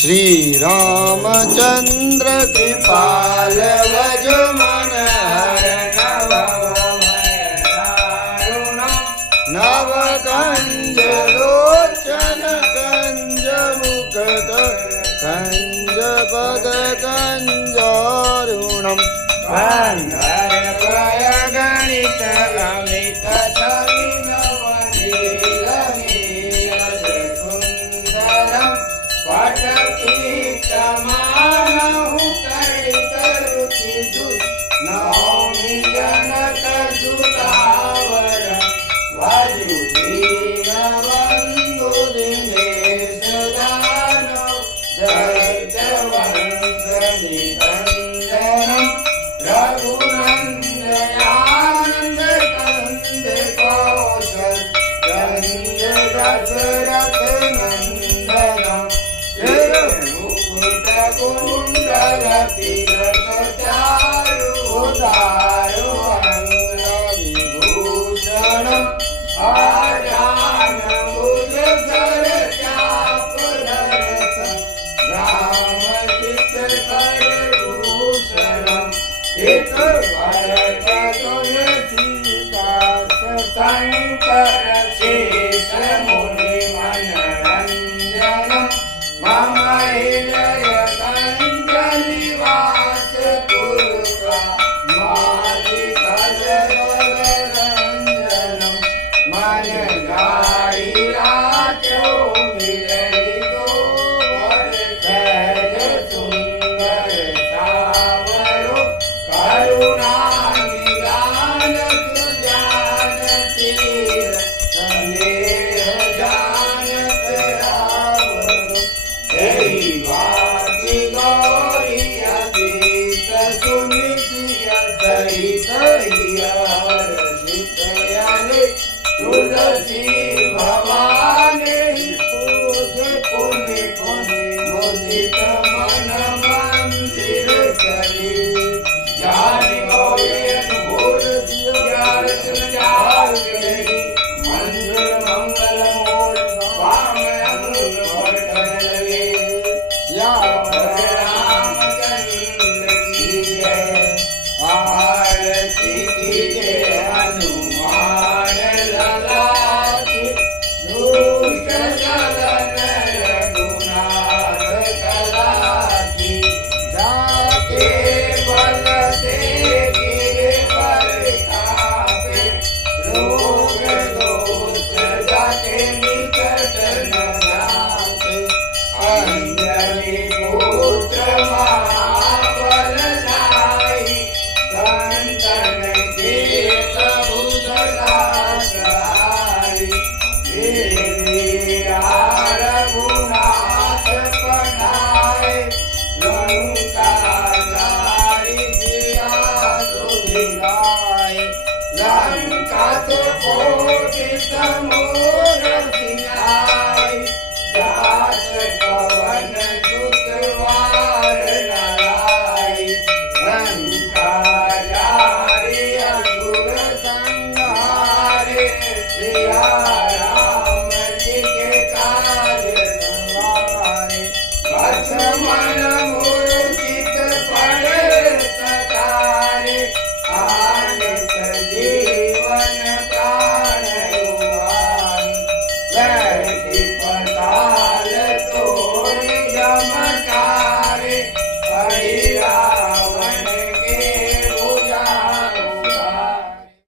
श्री रामचंद्र कृपाल भज मन नव कंज लोचन कंज मुखद कंज पद कंजारुणम गणित अमित सुंदरम पटकीतमानहु करितरुचिसु नौमि जनकसुतावरं वजुदीनबन्धु दिनेशदानव दैत्यवंशनिकन्दनं रघुनन्दयानन्दकन्द कौशल गंज दशरथनन्दनं कुण्डलतिलकचारुदारु अङ्गविभूषणम् आजानभुजसरचापधरसं रामचित्रकरभूषणम् हितवरदतुलसीदासशङ्करशेषमुनिमनरञ्जनं मम हृदयकञ्जनिवास कुरुका मादिकलरञ्जनं मनगारिराचो मिलयितो वरसहज सुन्दर सावरो करुणानिदान सुजानशील स्नेह जानत रावरो दैवादि गौरी अधीश सुनिधिय सहित हर्षितयने तुलसी भवानी पूज पुनि पुनि मुदित मन मंदिर चली जानि गौरी अनुभूत ज्ञान तुम जाग गई मंजूर मंगल मोल वाम अमृत और कर लगे श्याम रामचंद्र की जय आरती की जय हनुमान ललाटी दुष्ट जलन रघुनाथ कला की जाके बल से गिरे पर कापे रोग दोष जाके निकट न जाते अंजलि पुत्र महाबल जाई संतन के प्रभु सदा सहाय रघुनाथ पठाए लंका जाई जिया सुधिराए लंका तो कोटि सम